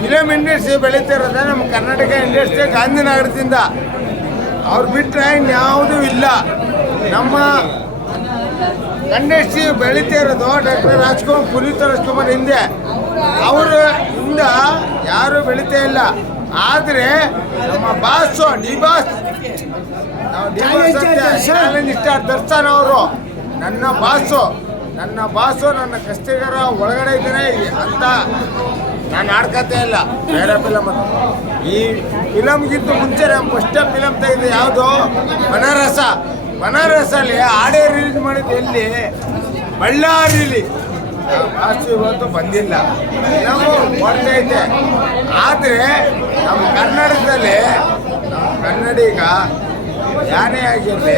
Film industry ಬೆಳೀತಿರೋದೇ ನಮ್ಮ Karnataka industry ಗಾಂಧಿನಗರದಿಂದ. ಅವ್ರು ಬಿಟ್ಟರೆ ಇನ್ಯಾವುದೂ ಇಲ್ಲ. ನಮ್ಮ ಇಂಡಸ್ಟ್ರಿ ಬೆಳೀತಿರೋದು ಡಾಕ್ಟರ್ ಪುನೀತ್ ರಾಜ್ಕುಮಾರ್ ಹಿಂದೆ. ಅವರು ಇಂದ ಯಾರೂ ಬೆಳೀತಾ ಇಲ್ಲ. ಆದರೆ ನಮ್ಮ boss D boss challenge star Darshan ಅವರು ನನ್ನ ಬಾಸು ನನ್ನ ಕಷ್ಟಗಾರ ಒಳಗಡೆ ಇದ್ದೇನೆ ಅಂತ ನಾನು ಆಡ್ಕತೆ ಇಲ್ಲ. ಬೇರೆ ಫಿಲಮ್ ಈ ಫಿಲಮ್ಗಿಂತ ಮುಂಚೆ ನಮ್ಮ ಫಸ್ಟ್ ಫಿಲಮ್ ತೆಗೆದು ಯಾವುದು ಬನಾರಸಲ್ಲಿ ಆಡೇ ರಿಲೀಸ್ ಮಾಡಿದ್ದು ಎಲ್ಲಿ? ಬಳ್ಳಾರಿಲಿ. ಬಾಸು ಇವತ್ತು ಬಂದಿಲ್ಲ, ಫಿಲಮು ಹೊರಟೈತೆ. ಆದರೆ ನಮ್ಮ ಕನ್ನಡದಲ್ಲಿ ಕನ್ನಡಿಗ ಯಾನೇ ಆಗಿರಲಿ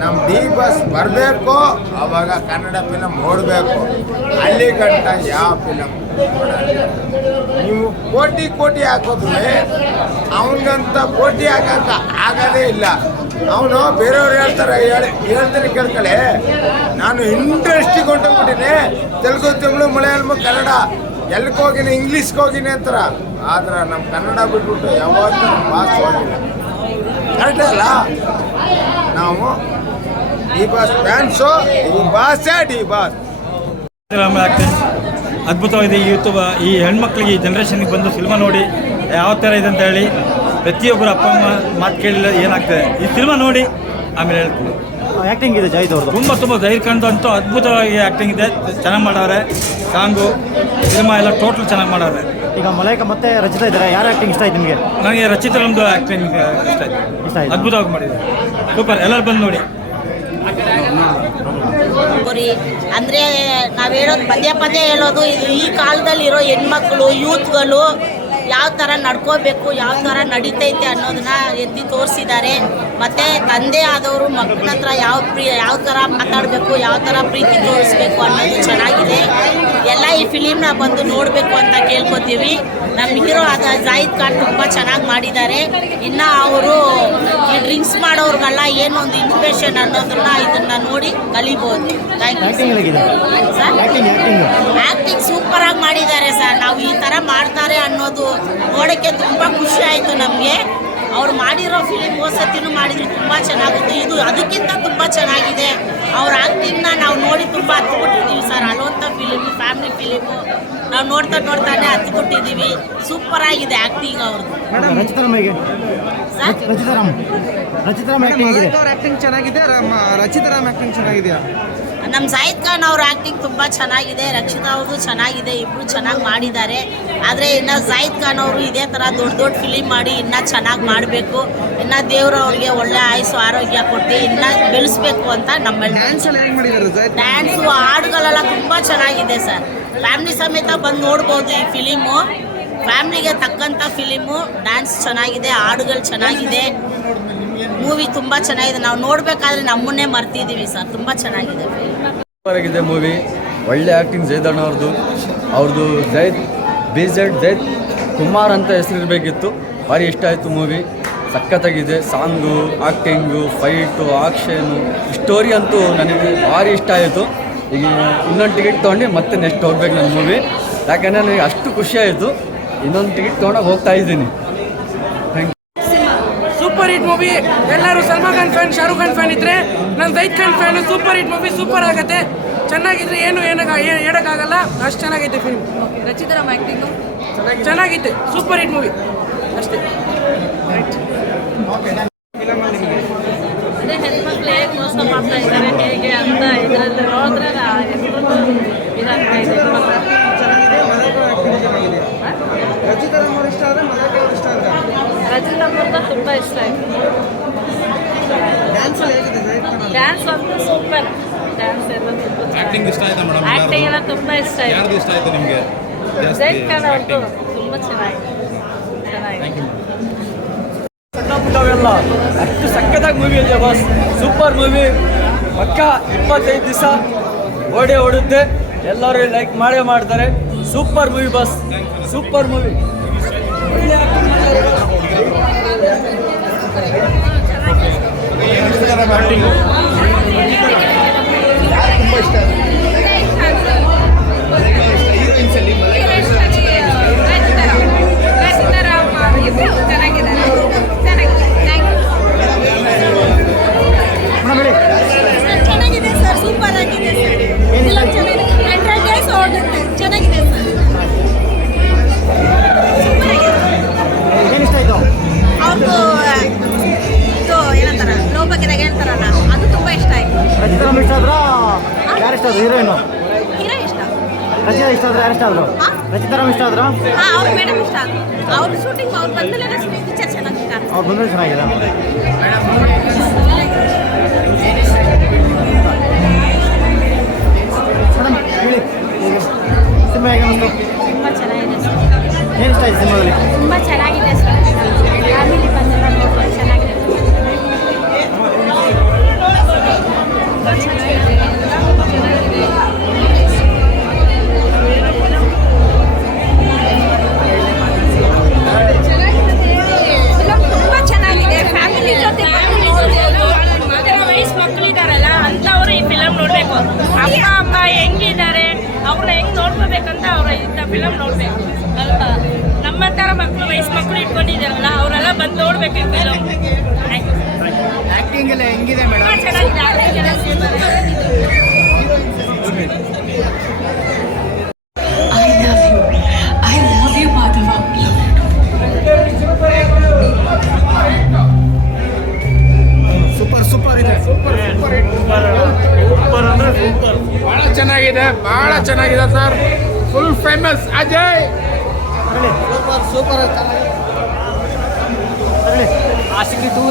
ನಮ್ಮ ಡಿ ಬಾಸ್ ಬರಬೇಕು, ಆವಾಗ ಕನ್ನಡ ಫಿಲಮ್ ನೋಡಬೇಕು. ಅಲ್ಲಿ ಗಂಟ ಯಾವ ಫಿಲಮ್ ನೀವು ಕೋಟಿ ಹಾಕೋದ್ರೆ ಅವನಿಗಂತ ಕೋಟಿ ಹಾಕಂತ ಆಗೋದೇ ಇಲ್ಲ. ಅವನು ಬೇರೆಯವ್ರು ಹೇಳ್ತಾರೆ, ಹೇಳ್ತೀನಿ ಕೇಳ್ಕೊಳ್ಳಿ. ನಾನು ಇಂಡಸ್ಟ್ರಿಗೆ ಹೊಂಟೋಗ್ಬಿಟ್ಟಿನಿ, ತೆಲುಗು ತಮಿಳು ಮಲಯಾಳಂ ಕನ್ನಡ ಎಲ್ಲಿಗೆ ಹೋಗಿನಿ, ಇಂಗ್ಲೀಷ್ಗೆ ಹೋಗಿನಿ ಅಂತಾರೆ. ಆದ್ರೆ ನಮ್ಮ ಕನ್ನಡ ಬಿಟ್ಬಿಟ್ಟು ಯಾವತ್ತೂ ನಮ್ಮ ಭಾಷೆ ಹೋಗಿಲ್ಲ. ಕರೆಕ್ಟ್ ಅಲ್ಲ? ನಾವು ಡಿ ಬಾಸ್ ಫ್ಯಾನ್ಸು, ಡಿ ಬಾಸೇ ಡಿ ಬಾಸ್. ಅದ್ಭುತವಾಗಿದೆ. ಈ ಹೆಣ್ಮಕ್ಳಿಗೆ ಈ ಜನ್ರೇಷನ್ಗೆ ಬಂದು ಸಿನಿಮಾ ನೋಡಿ ಯಾವ ಥರ ಇದೆ ಅಂತ ಹೇಳಿ ಪ್ರತಿಯೊಬ್ಬರು ಅಪ್ಪ ಅಮ್ಮ ಮಾತು ಕೇಳಿಲ್ಲ ಏನಾಗ್ತದೆ. ಈ ಸಿನಿಮಾ ನೋಡಿ ಆಮೇಲೆ ಹೇಳ್ತೀನಿ. ಆ್ಯಕ್ಟಿಂಗ್ ಇದೆ ಜಾಯ್ದ್ ಅವ್ರದ್ದು ತುಂಬ ಧೈರ್ಯ ಕಂಡು ಅಂತೂ ಅದ್ಭುತವಾಗಿ ಆ್ಯಕ್ಟಿಂಗ್ ಇದೆ. ಚೆನ್ನಾಗಿ ಮಾಡಾರೆ. ಸಾಂಗು ಸಿನಿಮಾ ಎಲ್ಲ ಟೋಟಲ್ ಚೆನ್ನಾಗಿ ಮಾಡಾರೆ. ಈಗ ಮಲೈಕ ಮತ್ತೆ ರಚಿತಾ ಇದ್ದಾರೆ, ಯಾರು ಆ್ಯಕ್ಟಿಂಗ್ ಇಷ್ಟ ಆಯ್ತು ನಿಮಗೆ? ನನಗೆ ರಚಿತಾ ನಮ್ಮದು ಆ್ಯಕ್ಟಿಂಗ್ ಇಷ್ಟ ಆಯ್ತು. ಅದ್ಭುತವಾಗಿ ಮಾಡಿದೆ. ಸೂಪರ್. ಎಲ್ಲರೂ ಬಂದು ನೋಡಿ. ಅಂದರೆ ನಾವು ಹೇಳೋದು ಪದೇ ಹೇಳೋದು, ಇದು ಈ ಕಾಲದಲ್ಲಿರೋ ಹೆಣ್ಮಕ್ಳು ಯೂತ್ಗಳು ಯಾವ ಥರ ನಡ್ಕೋಬೇಕು, ಯಾವ ಥರ ನಡೀತೈತೆ ಅನ್ನೋದನ್ನ ಎತ್ತಿ ತೋರಿಸಿದ್ದಾರೆ. ಮತ್ತು ತಂದೆ ಆದವರು ಮಕ್ಕಳ ಹತ್ರ ಯಾವ ಥರ ಮಾತಾಡಬೇಕು, ಯಾವ ಥರ ಪ್ರೀತಿ ತೋರಿಸ್ಬೇಕು ಅನ್ನೋದು ಚೆನ್ನಾಗಿದೆ. ಎಲ್ಲ ಈ ಫಿಲಿಮ್ನ ಬಂದು ನೋಡಬೇಕು ಅಂತ ಕೇಳ್ಕೊತೀವಿ. ನಮ್ಮ ಹೀರೋ ಆದ ಜಾಹಿದ್ ಖಾನ್ ತುಂಬ ಚೆನ್ನಾಗಿ ಮಾಡಿದ್ದಾರೆ. ಇನ್ನು ಅವರು ಈ ಡ್ರಿಂಕ್ಸ್ ಮಾಡೋರ್ಗೆಲ್ಲ ಏನೋ ಒಂದು ಇನ್ಫಾರ್ಮೇಷನ್ ಅನ್ನೋದನ್ನ ಇದನ್ನು ನೋಡಿ ಕಲಿಬೋದು. Thank you sir. ಆ್ಯಕ್ಟಿಂಗ್ ಸೂಪರಾಗಿ ಮಾಡಿದ್ದಾರೆ ಸರ್. ನಾವು ಈ ಥರ ಮಾಡ್ತಾರೆ ಅನ್ನೋದು ನೋಡೋಕ್ಕೆ ತುಂಬ ಖುಷಿ ಆಯಿತು ನಮಗೆ. ಅವ್ರು ಮಾಡಿರೋ ಫಿಲಿಮ್ ಹೊಸತಿನೂ ಮಾಡಿದ್ರು ತುಂಬ ಚೆನ್ನಾಗಿತ್ತು. ಇದು ಅದಕ್ಕಿಂತ ತುಂಬ ಚೆನ್ನಾಗಿದೆ. ಅವ್ರ ಆ್ಯಕ್ಟಿಂಗ್ನ ನಾವು ನೋಡಿ ತುಂಬ ಹತ್ಕೊಟ್ಟಿದ್ದೀವಿ ಸರ್. ಅಲ್ಲೊಂಥ ಫಿಲಿಮು, ಫ್ಯಾಮಿಲಿ ಫಿಲಿಮು ನಾವು ನೋಡ್ತಾನೆ ಹತ್ಕೊಟ್ಟಿದ್ದೀವಿ. ಸೂಪರಾಗಿದೆ ಆ್ಯಕ್ಟಿಂಗ್ ಅವ್ರದ್ದು. ಆ್ಯಕ್ಟಿಂಗ್ ಚೆನ್ನಾಗಿದೆ. ರಚಿತಾರಾಮ್ ಆ್ಯಕ್ಟಿಂಗ್ ಚೆನ್ನಾಗಿದೆಯಾ? ನಮ್ಮ ಜಾಹಿದ್ ಖಾನ್ ಅವ್ರ ಆ್ಯಕ್ಟಿಂಗ್ ತುಂಬ ಚೆನ್ನಾಗಿದೆ. ರಕ್ಷಿತಾ ಅವ್ರದ್ದು ಚೆನ್ನಾಗಿದೆ. ಇಬ್ಬರು ಚೆನ್ನಾಗಿ ಮಾಡಿದ್ದಾರೆ. ಆದರೆ ಇನ್ನು ಜಾಹಿದ್ ಖಾನ್ ಅವರು ಇದೇ ಥರ ದೊಡ್ಡ ಫಿಲಿಮ್ ಮಾಡಿ ಇನ್ನೂ ಚೆನ್ನಾಗಿ ಮಾಡಬೇಕು. ಇನ್ನು ದೇವರು ಅವ್ರಿಗೆ ಒಳ್ಳೆ ಆಯುಸ್ಸು ಆರೋಗ್ಯ ಕೊಟ್ಟು ಇನ್ನೂ ಬೆಳೆಸ್ಬೇಕು ಅಂತ ನಮ್ಮಲ್ಲಿ. ಡ್ಯಾನ್ಸು ಹಾಡುಗಳೆಲ್ಲ ತುಂಬ ಚೆನ್ನಾಗಿದೆ ಸರ್. ಫ್ಯಾಮಿಲಿ ಸಮೇತ ಬಂದು ನೋಡ್ಬೋದು ಈ ಫಿಲಿಮು. ಫ್ಯಾಮ್ಲಿಗೆ ತಕ್ಕಂಥ ಫಿಲಿಮು. ಡ್ಯಾನ್ಸ್ ಚೆನ್ನಾಗಿದೆ, ಹಾಡುಗಳು ಚೆನ್ನಾಗಿದೆ, ಮೂವಿ ತುಂಬ ಚೆನ್ನಾಗಿದೆ. ನಾವು ನೋಡಬೇಕಾದ್ರೆ ನಮ್ಮನ್ನೇ ಮರ್ತಿದ್ದೀವಿ ಸರ್. ತುಂಬ ಚೆನ್ನಾಗಿದೆ ಸೂಪರಾಗಿದೆ ಮೂವಿ. ಒಳ್ಳೆ ಆ್ಯಕ್ಟಿಂಗ್ ಜೈದಣ್ಣ ಅವ್ರದ್ದು ಜೈದ್ ಕುಮಾರ್ ಅಂತ ಹೆಸರಿರಬೇಕಿತ್ತು. ಭಾರಿ ಇಷ್ಟ ಆಯಿತು ಮೂವಿ. ಸಖತ್ತಾಗಿದೆ. ಸಾಂಗು, ಆ್ಯಕ್ಟಿಂಗು, ಫೈಟು, ಆಕ್ಷನು, ಸ್ಟೋರಿ ಅಂತೂ ನನಗೆ ಭಾರಿ ಇಷ್ಟ ಆಯಿತು. ಈಗ ಇನ್ನೊಂದು ಟಿಕೆಟ್ ತೊಗೊಂಡು ಮತ್ತೆ ನೆಕ್ಸ್ಟ್ ಹೋಗ್ಬೇಕು ನನ್ನ ಮೂವಿ. ಯಾಕಂದರೆ ನನಗೆ ಅಷ್ಟು ಖುಷಿ ಆಯಿತು. ಇನ್ನೊಂದು ಟಿಕೆಟ್ ತೊಗೊಂಡಾಗ ಹೋಗ್ತಾ ಇದ್ದೀನಿ. Super hit movie. ಎಲ್ಲರೂ ಸಲ್ಮಾನ್ ಖಾನ್ ಫ್ಯಾನ್, ಶಾರುಖ್ ಖಾನ್ ಫ್ಯಾನ್ ಇದ್ರೆ ನಾನು Zahid Khan fan. Super hit movie. Super ಆಗುತ್ತೆ. ಚೆನ್ನಾಗಿದ್ರೆ ಏನು ಹೇಳೋಕ್ಕಾಗಲ್ಲ. ಅಷ್ಟು ಚೆನ್ನಾಗೈತೆ ಫಿಲ್ಮ್. ರಚಿತಾರಾಮ್ ಆ್ಯಕ್ಟಿಂಗು ಚೆನ್ನಾಗಿತ್ತು. ಸೂಪರ್ ಹಿಟ್ ಮೂವಿ ಅಷ್ಟೇ. ಅದೇ ಹೆಣ್ಮಕ್ಳು ಹೇಗೆ ಮೋಸ ಮಾಡ್ತಾ ಇದ್ದಾರೆ ಹೇಗೆ ಅಂತ ಇದರಲ್ಲಿ ನೋಡಿದ್ರೆ ಇದಾಗ್ತಾ ಇದೆ. ರಚಿತಾರಾಮ್ ಅವ್ರು ಇಷ್ಟ ಆದರೆ ಮಲೈಕ ಅವ್ರು ಇಷ್ಟ ಅಂತ. ರಚಿತಾರಾಮ್ ಅವ್ರದ್ದು ತುಂಬ ಇಷ್ಟ ಆಯಿತು. ಡ್ಯಾನ್ಸ್ ಅಂತೂ ಸೂಪರ್. ಡ್ಯಾನ್ಸ್ ಎಲ್ಲ ತುಂಬ ಆ್ಯಕ್ಟಿಂಗ್ ಇಷ್ಟ ಆಯ್ತಾ ಮೇಡಮ್? ಆ್ಯಕ್ಟಿಂಗ್ ಎಲ್ಲ ತುಂಬ ಇಷ್ಟ ಆಯಿತು. ಯಾರ್ದು ಇಷ್ಟ ಆಯಿತು ನಿಮಗೆ? ಜಾಹಿದ್ ಖಾನ್ ಅವ್ರದ್ದು ತುಂಬ ಚೆನ್ನಾಗಿದೆ. ಪುಟ್ಟವೆಲ್ಲ ಅಷ್ಟು ಸಖತ್ತಾಗಿ ಮೂವಿ ಇದೆ ಬಾಸ್. Super movie. ಪಕ್ಕ 25 ದಿವಸ ಓಡುತ್ತೆ. ಎಲ್ಲರೂ ಲೈಕ್ ಮಾಡ್ತಾರೆ. Super movie boss. Super movie. ತುಂಬ ಇಷ್ಟ ಯಾರು ಇಷ್ಟ ಆದರು? ರಚಿತಾರಾಮ್ ಇಷ್ಟ ಆದ್ರು? ಅವ್ರ ಮೇಡಮ್ ಇಷ್ಟ ಆದ್ರು. ಅವ್ರ ಶೂಟಿಂಗ್ ಅವ್ರು ಬಂದಲೆಲ್ಲ ಪಿಕ್ಚರ್ ಚೆನ್ನಾಗಿಷ್ಟ. ಅವ್ರು ಬಂದರೆ ಚೆನ್ನಾಗಿದೆ. ಮೇಡಮ್ ಹೇಳಿ, ಈಗ ಸಿನಿಮಾ ಹೇಗೆ ಅನಿಸ್ತು? ತುಂಬ ಚೆನ್ನಾಗಿದೆ ಸರ್. ಏನು ಇಷ್ಟ ಆಯ್ತು ಸಿನಿಮಾದಲ್ಲಿ? ತುಂಬ ಚೆನ್ನಾಗಿದೆ ಸರ್. ಫ್ಯಾಮಿಲಿ ಬಂದೆಲ್ಲ ನೋಡ್ಬೋದು, ಚೆನ್ನಾಗಿದೆ. ತುಂಬ ಚೆನ್ನಾಗಿದೆ. ಫ್ಯಾಮಿಲಿ ಜೊತೆ ವಯಸ್ಸು ಮಕ್ಕಳಿದಾರಲ್ಲ ಅಂಥವ್ರು ಈ ಫಿಲಮ್ ನೋಡಬೇಕು. ಅಪ್ಪ ಅಮ್ಮ ಹೆಂಗಿದ್ದಾರೆ, ಅವ್ರನ್ನ ಹೆಂಗೆ ನೋಡ್ಕೋಬೇಕಂತ ಅವ್ರ ಇಂಥ ಫಿಲಮ್ ನೋಡಬೇಕು ಅಲ್ವಾ. ನಮ್ಮ ಥರ ಮಕ್ಕಳು ವಯಸ್ಸು ಮಕ್ಕಳು ಇಟ್ಕೊಂಡಿದ್ದಾರಲ್ಲ ಅವರೆಲ್ಲ ಬಂದು ನೋಡ್ಬೇಕು ಈ ಫಿಲಮ್. ಆಕ್ಟಿಂಗ್ ಎಲ್ಲ ಹೆಂಗಿದೆ ಮೇಡಮ್? ಚೆನ್ನಾಗಿದೆ. acting ಎಲ್ಲ super ಆಗಿದೆ. I love you, Madhava. Super ಇದೆ. ಭಾಳ ಚೆನ್ನಾಗಿದೆ sir. Full famous Ajay. Super Aashiqui 2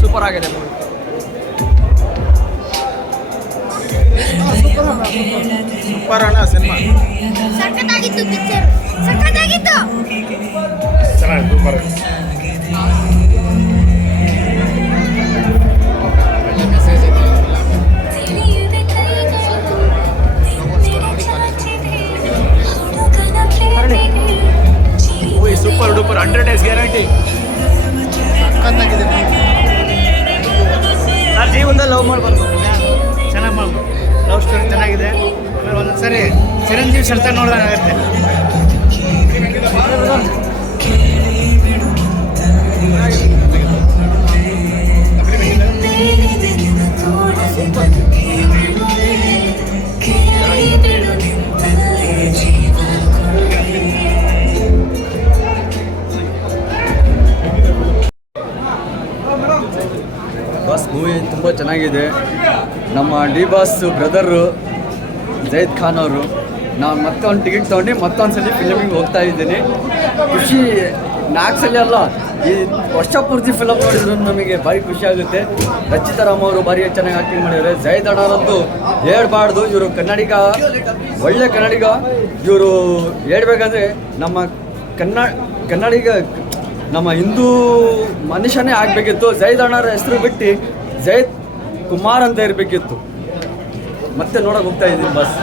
super ಆಗಿದೆ ಮೂವಿ. ಸೂಪರ್ ಅಣ್ಣ ಸಿನಿಮಾ. ಸಖತ್ತಾಗಿತ್ತು ಪಿಕ್ಚರ್, ಸಖತ್ತಾಗಿತ್ತು. ಚೆನ್ನಾಗಿ super. Movie super duper 100 days guarantee. ಸಖತ್ತಾಗಿದೆ. ನಾನು ಜೀವನದಲ್ಲಿ ಲವ್ ಮಾಡ್ಬಾರ್ದು, ಚೆನ್ನಾಗಿ ಮಾಡ್ಬೋದು. ಲವ್ ಸ್ಟೋರಿ ಚೆನ್ನಾಗಿದೆ. ಆಮೇಲೆ ಒಂದೊಂದ್ಸರಿ ಚಿರಂಜೀವಿ ಸರ್ತ ನೋಡ್ದಂಗಾಗುತ್ತೆ. ಬಾಸ್ ಮೂವಿ ತುಂಬ ಚೆನ್ನಾಗಿದೆ. ನಮ್ಮ D boss brother Zaid Khan ಅವರು, ನಾನು ಮತ್ತೊಂದು ಟಿಕೆಟ್ ತೊಗೊಂಡು ಮತ್ತೊಂದು ಸಲ ಫಿಲಮಿಗೆ ಹೋಗ್ತಾ ಇದ್ದೀನಿ. ಖುಷಿ 4 ಸಲ ಅಲ್ಲ, ಈ ವರ್ಷ ಪೂರ್ತಿ ಫಿಲಮ್ ನೋಡಿದ್ರು ನಮಗೆ ಭಾರಿ ಖುಷಿ ಆಗುತ್ತೆ. ರಚಿತಾರಾಮ್ ಅವರು ಭಾರಿ ಚೆನ್ನಾಗಿ ಆ್ಯಕ್ಟಿಂಗ್ ಮಾಡಿದ್ದಾರೆ. ಜೈದ್ ಅಣ್ಣಾರಂತೂ ಹೇಳ್ಬಾರ್ದು, ಇವರು ಕನ್ನಡಿಗ, ಒಳ್ಳೆ ಕನ್ನಡಿಗ. ಇವರು ಹೇಳ್ಬೇಕಂದ್ರೆ ನಮ್ಮ ಕನ್ನಡಿಗ, ನಮ್ಮ ಹಿಂದೂ ಮನುಷ್ಯನೇ ಆಗಬೇಕಿತ್ತು. ಜೈದ್ ಅಣ್ಣರ ಹೆಸರು ಬಿಟ್ಟು ಜೈದ್ ಕುಮಾರ್ ಅಂತ ಇರಬೇಕಿತ್ತು. ಮತ್ತೆ ನೋಡೋಕೆ ಹೋಗ್ತಾ ಇದ್ದೀನಿ ಬಸ್.